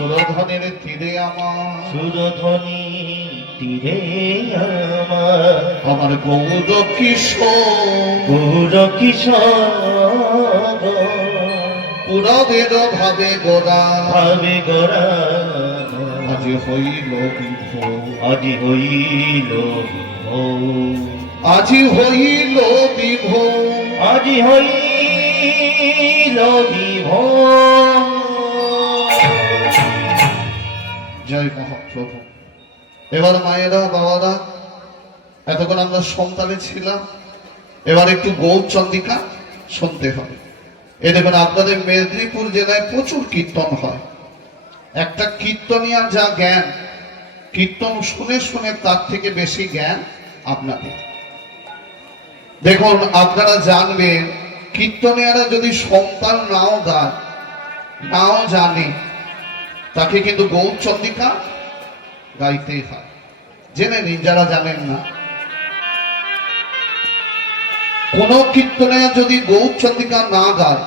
সুরধনের তীরে আমার, সুরধনী তীরে আমার, আমার গৌর কিশোর, গৌর কিশোর পুরবের ভাবে গোরা, ভাবে গোরা আজ হইল বিভোর, আজি হইল বিভোর, আজি হইল বিভোর, আজি হইল বিভোর। জয় মহাপ্রভু। এবার মায়েরা বাবারা, এতক্ষণ আমরা সন্তানে ছিলাম, এবার একটু গৌরচন্দ্রিকা শুনতে হবে। এই দেখুন, আপনাদের মেদিনীপুর জেলায় প্রচুর কীর্তন হয়। একটা কীর্তনিয়ার যা জ্ঞান, কীর্তন শুনে শুনে তার থেকে বেশি জ্ঞান আপনাদের। দেখুন, আপনারা জানবেন, কীর্তনিয়ারা যদি সন্তান নাও গায়, নাও জানে, তাকে কিন্তু গৌরচন্দ্রিকা গাইতেই হয়। জেনে নিন যারা জানেন না। কোন কীর্তনে যদি গৌরচন্দ্রিকা না গায়,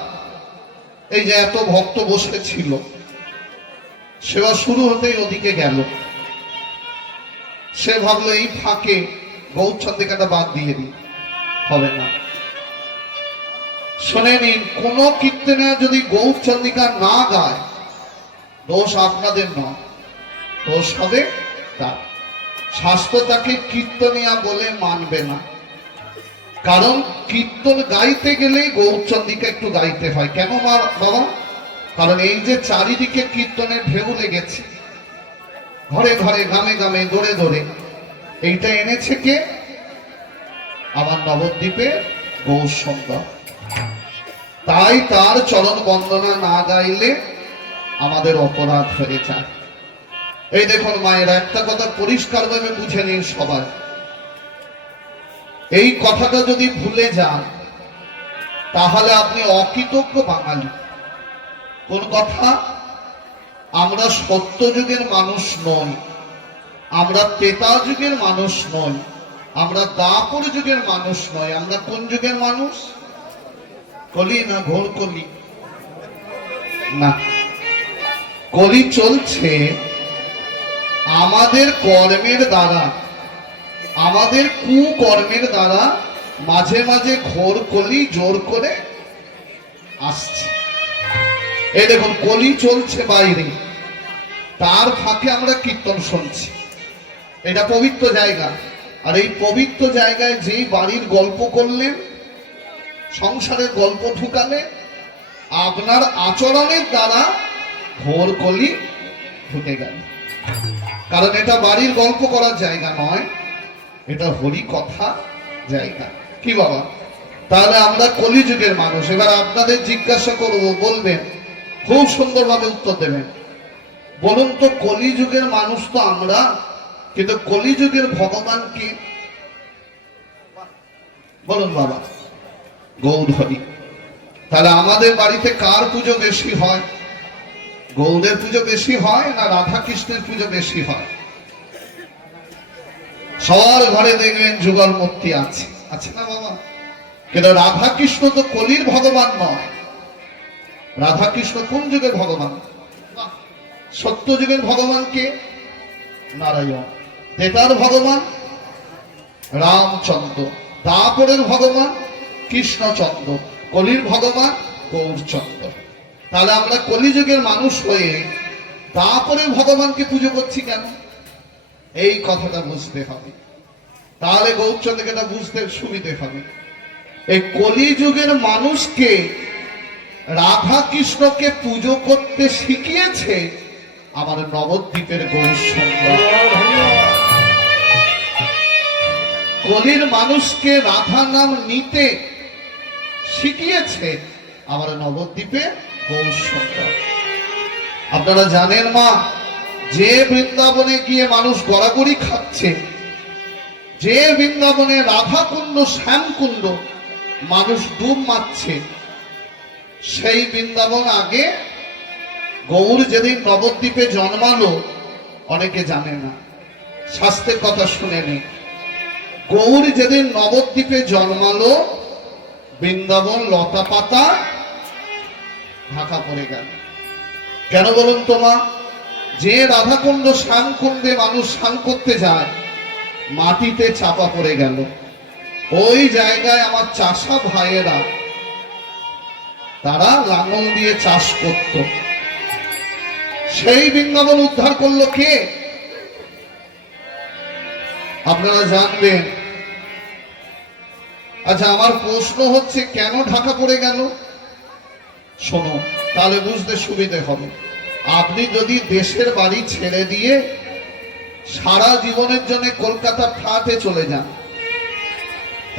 এই যে এত ভক্ত বসে ছিল, সেবা শুরু হতেই ওদিকে গেল, সে ভাবলো এই ফাঁকে গৌরচন্দ্রিকাটা বাদ দিয়ে দিই, হবে না। শুনে নিন, কোন কীর্তনে যদি গৌরচন্দ্রিকা না গায়, দোষ আপনাদের নয়, দোষ হবে তার। শাস্ত্র তাকে কীর্তনিয়া বলে মানবে না, কারণ কীর্তন গাইতে গেলেই গৌরচন্দ্রিকা একটু গাইতে হয়। কেন বাবা? কারণ এই যে চারিদিকে কীর্তনের ঢেউ লেগেছে, ঘরে ঘরে, গ্রামে গ্রামে, দৌড়ে দৌড়ে, এইটা এনেছে কে? আমার নবদ্বীপে গৌরসুন্দর। তাই তার চরণ বন্দনা না গাইলে আমাদের অপরাধ হয়ে যায়। এই দেখুন মায়েরা, একটা কথা পরিষ্কার ভাবে বুঝে নিন সবাই, এই কথাটা যদি ভুলে যান তাহলে আপনি অকৃতজ্ঞ বাঙালি। কোন কথা? আমরা সত্য যুগের মানুষ নই, আমরা ত্রেতা যুগের মানুষ নই, আমরা দ্বাপর যুগের মানুষ নই। আমরা কোন যুগের মানুষ? কলি না ঘোর কলি? না, কলি চলছে আমাদের কর্মের দ্বারা, আমাদের কুকর্মের দ্বারা মাঝে মাঝে ঘোর কলি জোর করে আসছে। এই দেখুন, কলি চলছে বাইরে, তার ফাঁকে আমরা কীর্তন শুনছি। এটা পবিত্র জায়গা, আর এই পবিত্র জায়গায় যেই বাড়ির গল্প করলেন, সংসারের গল্প ঢুকালে, আপনার আচরণের দ্বারা ঘোর কলি ঢুকে গেল। কারণ এটা বাড়ির গল্প করার জায়গা নয়, এটা হরি কথা জায়গা। কি বাবা? তাহলে আমরা কলিযুগের মানুষ। এবার আপনাদের জিজ্ঞাসা করব, বলবেন, খুব সুন্দরভাবে উত্তর দেবেন। বলুন তো, কলিযুগের মানুষ তো আমরা, কিন্তু কলিযুগের ভগবান কি? বলুন বাবা। গৌর হরি। তাহলে আমাদের বাড়িতে কার পুজো বেশি হয়? গৌরের পুজো বেশি হয় না রাধা কৃষ্ণের পুজো বেশি হয়? সবার ঘরে দেখবেন যুগল মূর্তি আছে, আছে না বাবা? কিন্তু রাধা কৃষ্ণ তো কলির ভগবান নয়। রাধা কৃষ্ণ কোন যুগের ভগবান? সত্য যুগের ভগবান কে? নারায়ণ। ত্রেতার ভগবান রামচন্দ্র, দ্বাপরের ভগবান কৃষ্ণচন্দ্র, কলির ভগবান গৌরচন্দ্র। তাহলে আমরা কলিযুগের মানুষ হয়ে দ্বাপরের ভগবানকে পুজো করছি কেন? এই কথাটা বুঝতে হবে, তাহলে গৌরচন্দ্রকে বুঝতে সুবিধে হবে। এই কলিযুগের মানুষকে রাধা কৃষ্ণকে পুজো করতে শিখিয়েছে আমার নবদ্বীপের গৌরসুন্দর। কলির মানুষকে রাধা নাম নিতে শিখিয়েছে আমার নবদ্বীপে গৌরসুন্দর। আপনারা জানেন মা, যে বৃন্দাবনে গিয়ে মানুষ গড়াগড়ি খাচ্ছে, যে বৃন্দাবনে রাধা কুণ্ড শ্যামকুণ্ড মানুষ ডুব মারছে, সেই বৃন্দাবন আগে গৌর যেদিন নবদ্বীপে জন্মালো, অনেকে জানে না, শাস্ত্রের কথা শুনে নি। গৌর যেদিন নবদ্বীপে জন্মালো, বৃন্দাবন লতা পাতা ঢাকা পড়ে গেল। কেন বলুন তো মা? যে রাধাকুণ্ড শ্যামকুণ্ডে মানুষ স্নান করতে যায়, মাটিতে চাপা পড়ে গেল। ওই জায়গায় আমার চাষা ভাইয়েরা তারা লাঙল দিয়ে চাষ করত। সেই বৃন্দাবন উদ্ধার করলো কে? আপনারা জানবেন। আচ্ছা, আমার প্রশ্ন হচ্ছে কেন ঢাকা পড়ে গেল? শোনো, তাহলে বুঝতে সুবিধে হবে। আপনি যদি দেশের বাড়ি ছেড়ে দিয়ে সারা জীবনের জন্য কলকাতা ফ্ল্যাটে চলে যান,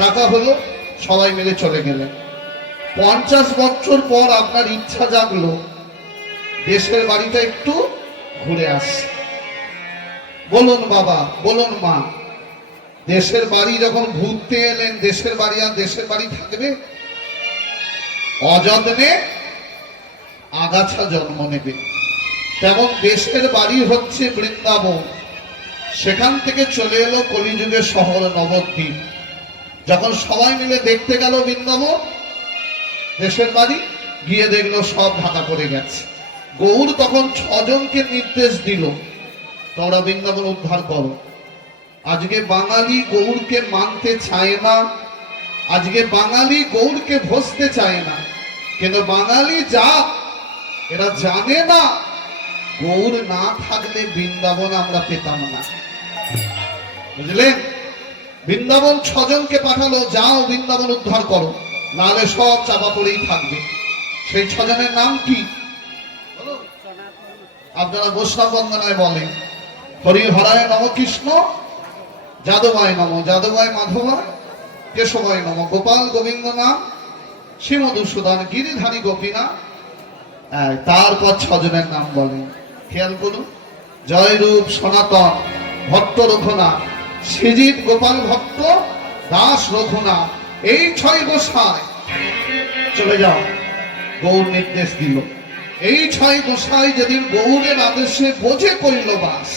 টাকা হলো, সবাই মিলে চলে গেলেন, 50 বছর পর আপনার ইচ্ছা জাগলো দেশের বাড়িটা একটু ঘুরে আসছে। বলুন বাবা, বলুন মা, দেশের বাড়ি যখন ঘুরতে এলেন, দেশের বাড়ি আর দেশের বাড়ি থাকবে? অযত্নে আগাছা জন্ম নেবে। তেমন দেশের বাড়ি হচ্ছে বৃন্দাবন। সেখান থেকে চলে এলো কলিযুগের শহর নবদ্বীপ। যখন সবাই মিলে দেখতে গেল বৃন্দাবন, দেশের বাড়ি, গিয়ে দেখলো সব ঢাকা পড়ে গেছে। গৌর তখন 6 জনকে নির্দেশ দিল, তোমরা বৃন্দাবন উদ্ধার করো। আজকে বাঙালি গৌরকে মানতে চায় না, আজকে বাঙালি গৌরকে ভসতে চায় না, কিন্তু বাঙালি যা এরা জানে না গৌর না থাকলে বৃন্দাবন আমরা পেতাম না। বুঝলেন? বৃন্দাবন 6 জনকে পাঠালো, যাও বৃন্দাবন উদ্ধার করো, নাহলে সব চাপা পড়েই থাকবে। সেই 6 জনের নাম কি? আপনারা বৈষ্ণব বন্দনায় বলেন, হরিহরায় নম কৃষ্ণ, যাদবায় নম, যাদবায় মাধবায়, কেশবায় নম, গোপাল গোবিন্দ নাম, শ্রীমধুসূদন, গিরিধারী গোপীনাথ। তারপর 6 জনের নাম বলেন, খেয়াল করুন। জয়রূপ সনাতন, ভট্ট রঘুনাথ, শ্রীজিৎ গোপাল ভট্ট, দাস রঘুনাথ, এই 6 গোসাই চলে যাও। গৌর নির্দেশ দিল। এই 6 গোসাই যেদিন গৌরের আদেশে বোঝে করিল বাস,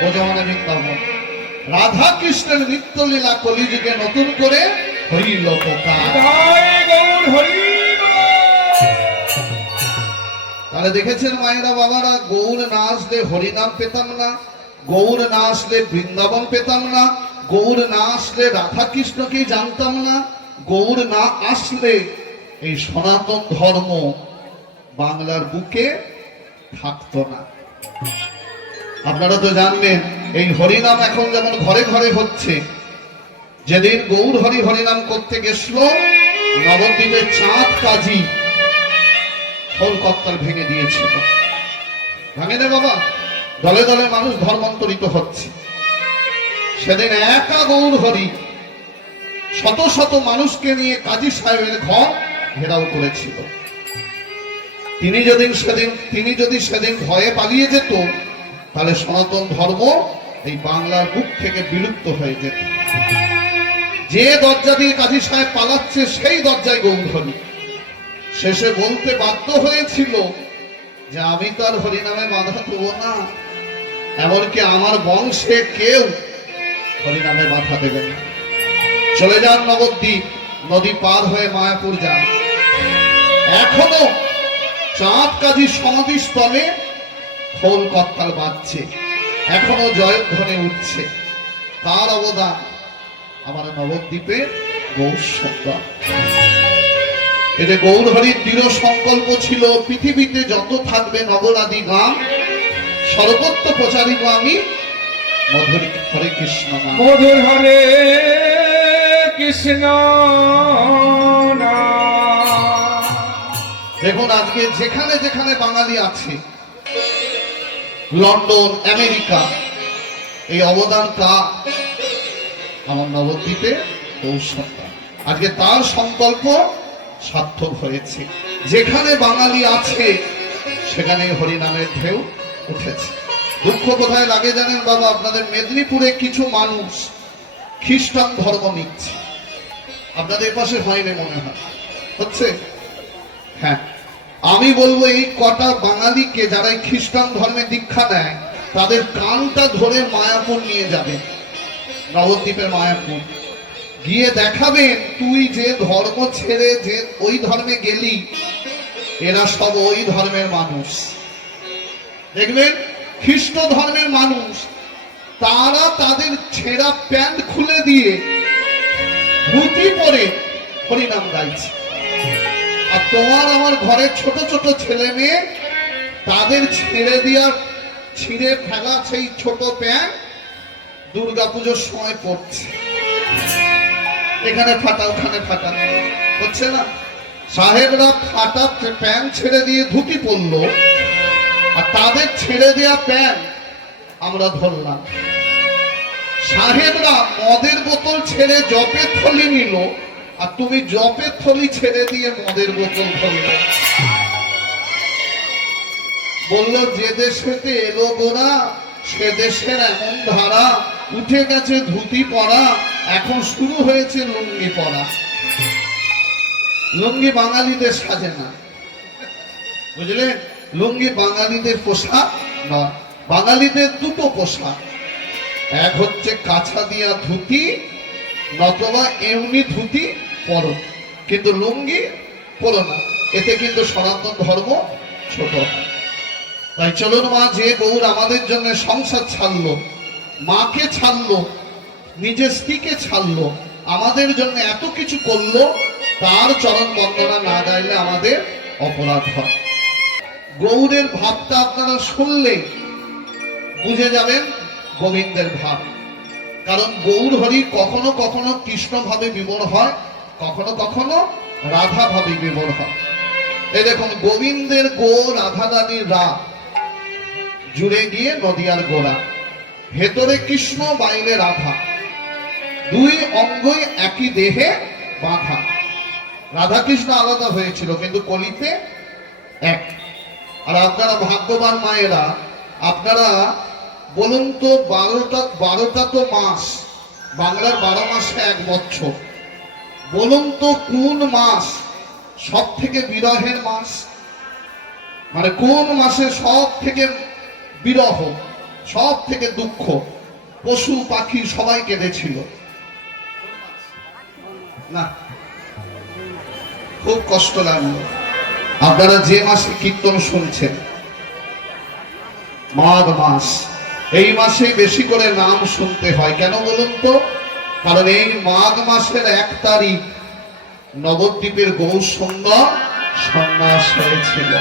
বোঝা মানে বৃন্দাবন, রাধা কৃষ্ণের নিত্য লীলা কলিযুগে নতুন করে হইল প্রকাশ। তাহলে দেখেছেন মায়েরা বাবারা, গৌর না আসলে হরিনাম পেতাম না, গৌর না আসলে বৃন্দাবন পেতাম না, গৌর না আসলে রাধা কৃষ্ণকে জানতাম না, গৌর না আসলে এই সনাতন ধর্ম বাংলার বুকে থাকতো না। আপনারা তো জানবেন, এই হরিনাম এখন যেমন ঘরে ঘরে হচ্ছে। যেদিন গৌর হরি হরিনাম করতে গেছিল, নবদ্বীপের চাঁদ কাজী খোল কর্তাল ভেঙে দিয়েছিল। ভাঙে না বাবা? দলে দলে মানুষ ধর্মান্তরিত হচ্ছে। সেদিন একা গৌর হরি শত শত মানুষকে নিয়ে কাজী সাহেবের ঘর ঘেরাও করেছিল। তিনি যদি সেদিন ভয়ে পালিয়ে যেত, তাহলে সনাতন ধর্ম এই বাংলার বুক থেকে বিলুপ্ত হয়ে যেত। যে দরজা দিয়ে কাজী সাহেব পালাচ্ছে, সেই দরজায় গৌর হরি। শেষে বলতে বাধ্য হয়েছিল যে আমি তার হরিনামে বাধা দেব না, এমনকি আমার বংশে কেউ হরিনামে বাধা দেবে না। চলে যান নবদ্বীপ, নদী পার হয়ে মায়াপুর যান। এখনো চাঁদ কাজী সমাধিস্থলে খোল করতাল বাজছে, এখনো জয়ধ্বনি উঠছে। তার অবদান আমার নবদ্বীপে গৌর সংগ্রাম। এই যে গৌর হরির দৃঢ় সংকল্প ছিল, পৃথিবীতে যত থাকবে নবরাদি গান সর্বত্র প্রচারিত আমি মধুর হরে কৃষ্ণ নাম। মধুর হরে কৃষ্ণ নাম। দেখুন আজকে যেখানে যেখানে বাঙালি আছে, লন্ডন, আমেরিকা, এই অবদান কার? আমার নবদ্বীপে গৌর সংগ্রাম। আজকে তার সংকল্প সার্থক হয়েছে। যেখানে বাঙালি আছে সেখানে হরিনামের ঢেউ উঠেছে। দুঃখ কোথায় লাগে জানেন বাবা? আপনাদের মেদিনীপুরে কিছু মানুষ খ্রিস্টান ধর্ম নিচ্ছে। আপনাদের পাশে হয়নি মনে হয়? হচ্ছে? হ্যাঁ, আমি বলবো এই কটা বাঙালিকে যারা খ্রিস্টান ধর্মে দীক্ষা নেয়, তাদের কানটা ধরে মায়াপুর নিয়ে যাবে, নবদ্বীপের মায়াপুর গিয়ে দেখাবেন, তুই যে ধর্ম ছেড়ে যে ওই ধর্মে গেলি, এরা সব ওই ধর্মের মানুষ। দেখবেন খ্রিস্ট ধর্মের মানুষ, তারা তাদের ছেঁড়া প্যান্ট খুলে দিয়ে ধুতি পরে হরিনাম গাইছে। আর তোমার আমার ঘরের ছোট ছোট ছেলে মেয়ে তাদের ছেড়ে দেওয়ার ছিঁড়ে ফেলা সেই ছোট প্যান্ট দুর্গাপুজোর সময় পড়ছে। এখানে ফাটা ওখানে ফাটা হচ্ছে না। সাহেবরা ফাটা প্যান্ট ছেড়ে দিয়ে ধুতি পরলো, আর তাদের ছেড়ে দেওয়া প্যান্ট আমরা ধরলাম। সাহেবরা মদের বোতল ছেড়ে জপের থলি নিল, আর তুমি জপের থলি ছেড়ে দিয়ে মদের বোতল ধরলে। বলল যে দেশেতে এলো গোরা সে দেশের এমন ধারা, উঠে গেছে ধুতি পরা, এখন শুরু হয়েছে লুঙ্গি পরা। লুঙ্গি বাঙালিদের সাজে না, বুঝলেন? লুঙ্গি বাঙালিদের পোশাক নয়। বাঙালিদের দুটো পোশাক, এক হচ্ছে কাছা দিয়া ধুতি, নতবা এমনি ধুতি পরো, কিন্তু লুঙ্গি পরো না। এতে কিন্তু সনাতন ধর্ম ছোট। তাই চলুন মা, যে গৌর আমাদের জন্য সংসার ছাড়লো, মাকে ছাড়লো, নিজের স্ত্রীকে ছাড়লো, আমাদের জন্য এত কিছু করলো, তার চরণ বন্দনা না গাইলে আমাদের অপরাধ হয়। গৌরের ভাবটা আপনারা শুনলে বুঝে যাবেন গোবিন্দের ভাব। কারণ গৌর হরি কখনো কখনো কৃষ্ণ ভাবে বিবর হয়, কখনো কখনো রাধা ভাবে বিবর হয়। এই দেখুন, গোবিন্দের গো, রাধা রানীর রা, জুড়ে গিয়ে নদিয়ার গোড়া, ভেতরে কৃষ্ণ বাইরে রাধা, দুই অঙ্গই একই দেহে বাঁধা। রাধা কৃষ্ণ আলাদা হয়েছিল, কিন্তু কলিতে এক। আর আপনারা ভাগ্যবান মায়েরা, আপনারা বলুন তো, 12টা তো মাস, বাংলার 12 মাসে 1 বছর। বলুন তো কোন মাস সব থেকে বিরহের মাস? মানে কোন মাসে সব থেকে বিরহ, সব থেকে দুঃখ? পশু পাখি সবাই কেঁদেছিল না? খুব কষ্ট লাগলো। আপনারা যে মাসে কীর্তন শুনছেন, মাঘ মাস, এই মাসে বেশি করে নাম শুনতে হয়। কেন বলুন তো? কারণ এই মাঘ মাসের 1 তারিখ নবদ্বীপের গৌরসুন্দর সন্ন্যাস হয়েছিল,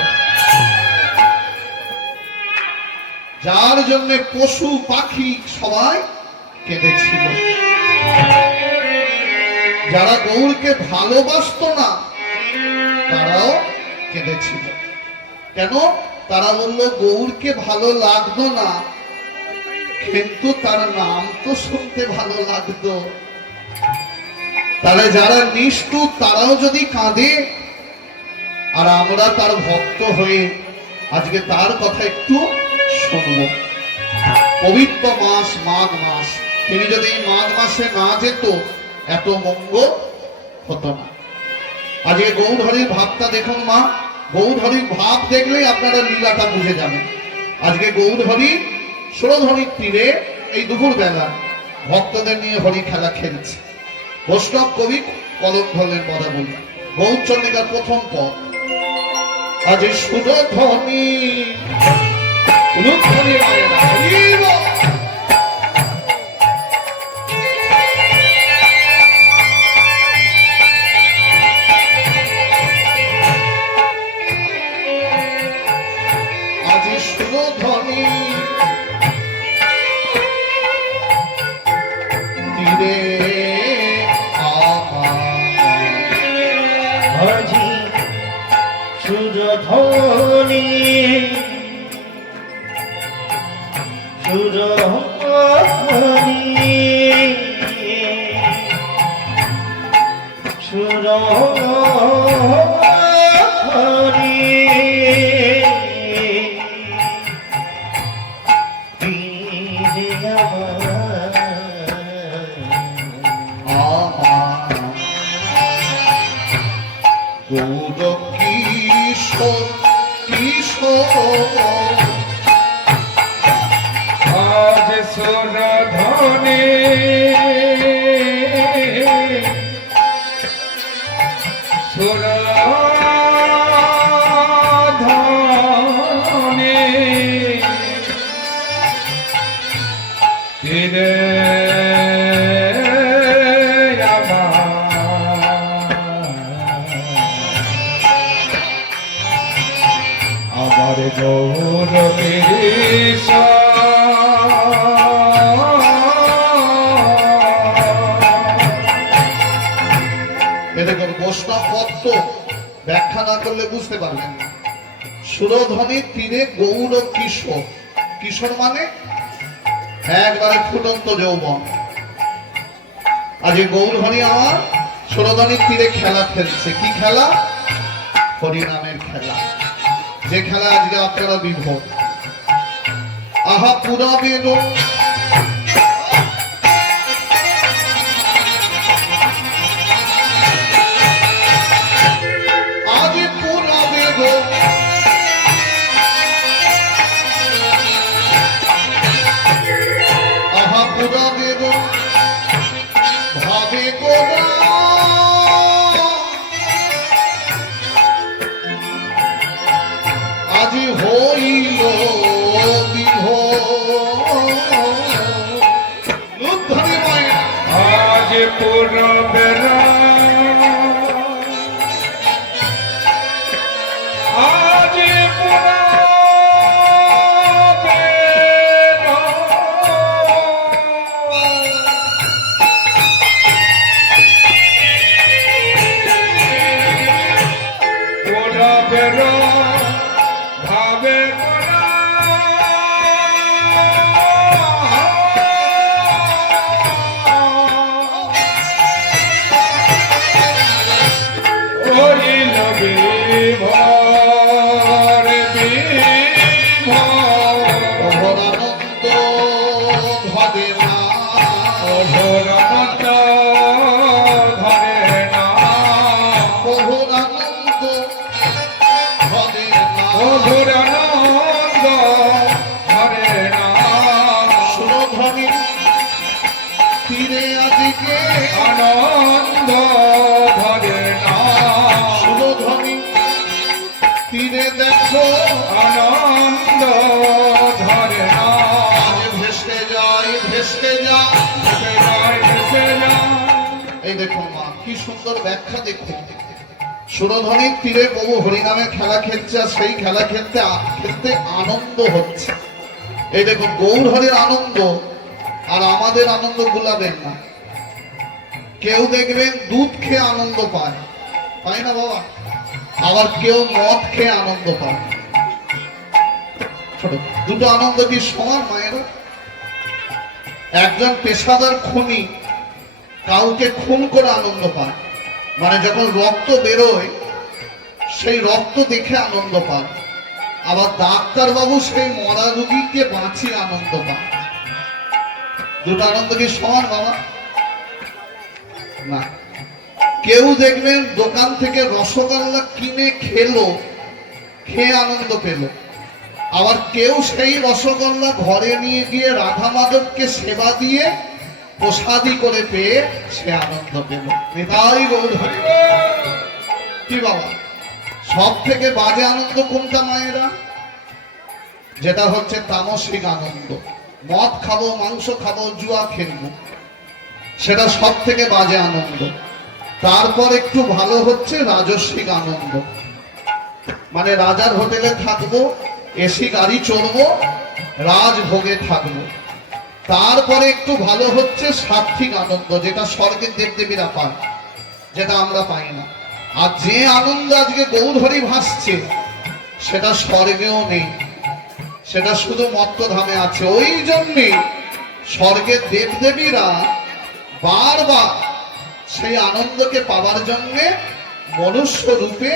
যার জন্য পশু পাখি সবাই কেঁদেছিল। যারা গৌরকে ভালোবাসতো না তারাও কেঁদেছিল। কেন? তারা বললো গৌরকে ভালো লাগতো না, কিন্তু তার নাম তো শুনতে ভালো লাগতো। তাহলে যারা নিষ্ঠুর তারাও যদি কাঁদে, আর আমরা তার ভক্ত হয়ে আজকে তার কথা একটু শুনবো। পবিত্র মাস মাঘ মাস, তিনি যদি এই মাঘ মাসে না যেত, এত মঙ্গল হতো না। আজকে গৌরহরির ভাবটা দেখুন মা, গৌরহরির ভাব দেখলেই আপনারা লীলাটা বুঝে যাবেন। আজকে গৌরহরি সুরধনির তীরে এই দুপুর বেলা ভক্তদের নিয়ে হরি খেলা খেলছে। বৈষ্ণব কবি কলম ধরলেন পদা বলি, গৌরচন্দ্রিকার প্রথম পদ। আজ সুরধনি উলুধ্বনি মায়েরা হরিব। আজ সুরধনি তীরে আজি সুরধনি সুরধনি সুরধনি গৌর কিশোর কিশোর আজ সুরধনি সুরধনি ফিরে আমার গৌর গিরিশ দেখুন বৈষ্ণব তত্ত্ব ব্যাখ্যা না করলে বুঝতে পারবেন না। সুরধ্বনির তীরে গৌর কিশোর, কিশোর মানে একবারে ফুটন্ত যৌবন। আজ এই গৌরধ্বনি আমার সুরধ্বনির তীরে খেলা খেলছে। কি খেলা? হরিনামের খেলা, যে খেলা আজকে আপনারা বিভোর। আহা পুরা বেদ আজ পুরা বেদ আহা পুরা বেদ ভাবে গোরা আজি হইল আজ পুরবেলা আজ পুরবেলা ভাবে হরিল বিভোর অভরানন্দ ভবে না অভরানন্দ ধরে না অভরানন্দ ভবে না অভরানন্দ ধরে না সুরধ্বনি তীরে আজকে আনন্দ ধরে না সুরধ্বনি তীরে দেখো আনন্দ ধরে না আজ ভেসে যায় ভেসে যায়। ভেসে যায় ভেসে যায় এই দেখুন মা কি সুন্দর ব্যাখ্যা দেখুন। সুরধ্বনির তীরে প্রভু হরিনামের খেলা খেলছে, আর সেই খেলা খেলতে খেলতে আনন্দ হচ্ছে। এই দেখুন গৌর হরির আনন্দ আর আমাদের আনন্দ গুলাবেন না। কেউ দেখবেন দুধ খেয়ে আনন্দ পায়, পায় না বাবা? আবার কেউ মদ খেয়ে আনন্দ পায়। ছোট দুটো আনন্দ কি সমান মায়ের? একজন পেশাদার খুনি কাউকে খুন করে আনন্দ পায়, মানে যখন রক্ত বেরোয় সেই রক্ত দেখে আনন্দ পায়। আবার ডাক্তার বাবু সেই মরা রোগীকে বাঁচিয়ে আনন্দ পায়। দুটো আনন্দ কি সমান বাবা? না। কেউ দেখবেন দোকান থেকে রসগোল্লা কিনে খেলো, খেয়ে আনন্দ পেল। আবার কেউ সেই রসগোল্লা ঘরে নিয়ে গিয়ে রাধা মাধবকে সেবা দিয়ে প্রসাদী করে পেয়ে সে আনন্দ পেল। নিতাই গৌর হরি। কি বাবা, সব থেকে বাজে আনন্দ কোনটা মায়েরা? যেটা হচ্ছে তামসিক আনন্দ। মদ খাবো, মাংস খাবো, জুয়া খেলবো, সেটা সব থেকে বাজে আনন্দ। তারপর একটু ভালো হচ্ছে রাজস্বিক আনন্দ, মানে রাজার হোটেলে থাকবো, এসি গাড়ি চড়বো, রাজভোগে থাকবো। তারপরে একটু ভালো হচ্ছে সাত্বিক আনন্দ, যেটা স্বর্গের দেবদেবীরা পায়, যেটা আমরা পাই না। আর যে আনন্দ আজকে গৌরহরি ভাসছে সেটা স্বর্গেও নেই, সেটা শুধু মত্তধামে আছে। ওই জন্যে স্বর্গের দেবদেবীরা বারবার সেই আনন্দকে পাওয়ার জন্যে মনুষ্য রূপে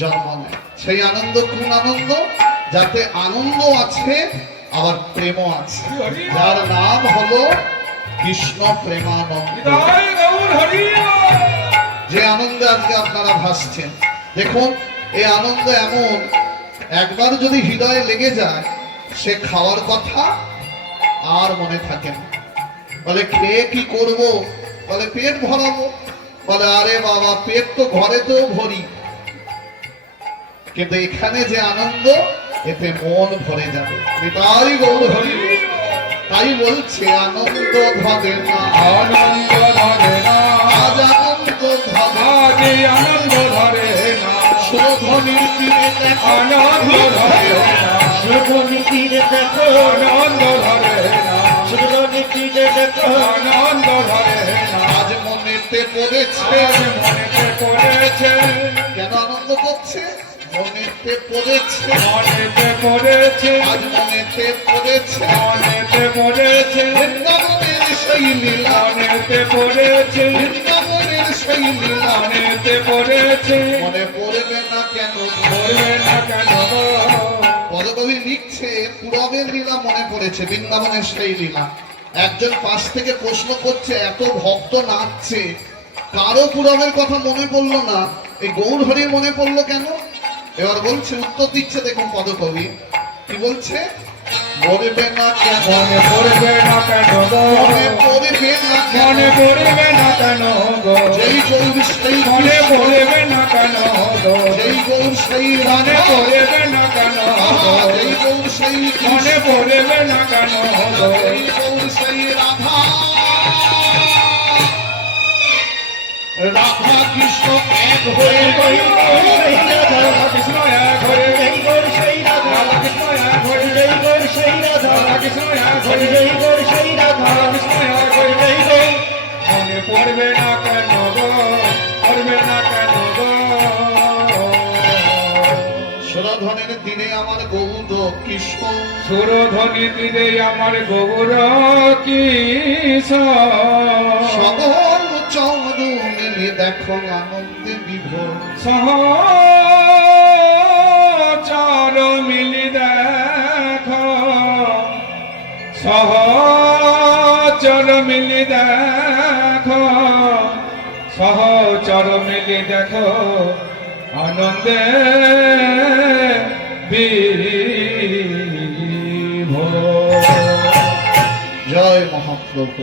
জন্ম নেয়। সেই আনন্দ কোন আনন্দ? যাতে আনন্দ আছে আবার প্রেমও আছে, যার নাম হলো কৃষ্ণ প্রেমানন্দ। যে আনন্দে আজকে আপনারা ভাসছেন, দেখুন এই আনন্দ এমন, একবার যদি হৃদয়ে লেগে যায় সে খাওয়ার কথা আর মনে থাকে না। বলে খেয়ে কি করব? বলে পেট ভরাবো। বলে আরে বাবা, পেট তো ঘরে তো ভরি, কিন্তু এখানে যে আনন্দ এতে মন ভরে যাবে। নিতাই গৌর হরি। তাই বলছে আনন্দ ধরে না, আনন্দ ধরে না আজ আনন্দ ধরে, আজ আনন্দ ধরে না সুরধ্বনির তীরে দেখো আনন্দ ধরে না সুরধনি তীরে দেখো আনন্দ ধরে না সুরধনি তীরে দেখো আনন্দ ধরে না আজ মনেতে পড়েছে। আজ মনেতে পড়েছে কেন আনন্দ করছে? মনেতে পড়েছে, মনেতে পড়েছে আজ মনেতে পড়েছে, মনেতে পড়েছে বৃন্দাবনের সেই লীলা, মনেতে পড়েছে বৃন্দাবনের সেই লীলা মনেতে পড়েছে মনে পড়বে না কেন? পড়বে না কেন গো? পদকবি লিখছে পুরবের লীলা মনে পড়েছে, বৃন্দাবনের সেই লীলা। একজন পাশ থেকে প্রশ্ন করছে, এত ভক্ত নাচছে, কারো পুরবের কথা মনে পড়লো না, এই গৌর হরির মনে পড়লো কেন? এবার বলছে, উত্তর দিচ্ছে, দেখুন পদকবি কি বলছে, মরবে না কেন, মনে পড়বে না কেন গো? মনে পড়বে না কেন, মনে পড়বে না কেন গো? যেই গৌর সেই মনে কৃষ্ণ, পড়বে না কেন গো? যেই গৌর সেই মনে রাধা, পড়বে না কেন গো? যেই গৌর সেই মনে কৃষ্ণ, পড়বে না কেন গো? যেই গৌর সেই রাধা, রাধা কৃষ্ণ এক হয়ে সেই রাধা কৃষ্ণ এক হয়ে সেই গৌর সেই রাধা কৃষ্ণ এক হয়ে সেই গৌর সেই রাধা কৃষ্ণ এক হয়ে সেই গৌর সেই রাধা কৃষ্ণ এক হয়ে সেই গৌর মনে পড়বে না কেন গো? পড়বে না কেন গো? সুরধনের দিনে আমার গৌর কৃষ্ণ, সুরধ্বনি দিলে আমার গৌর কিশোর সকল চন্দ্র মিলে দেখো আনন্দে বিভোর, সহচর মিলি দেখো সহচর মিলি দেখো সহচর মিলি দেখো আনন্দে বিভোর। জয় মহাপ্রভু।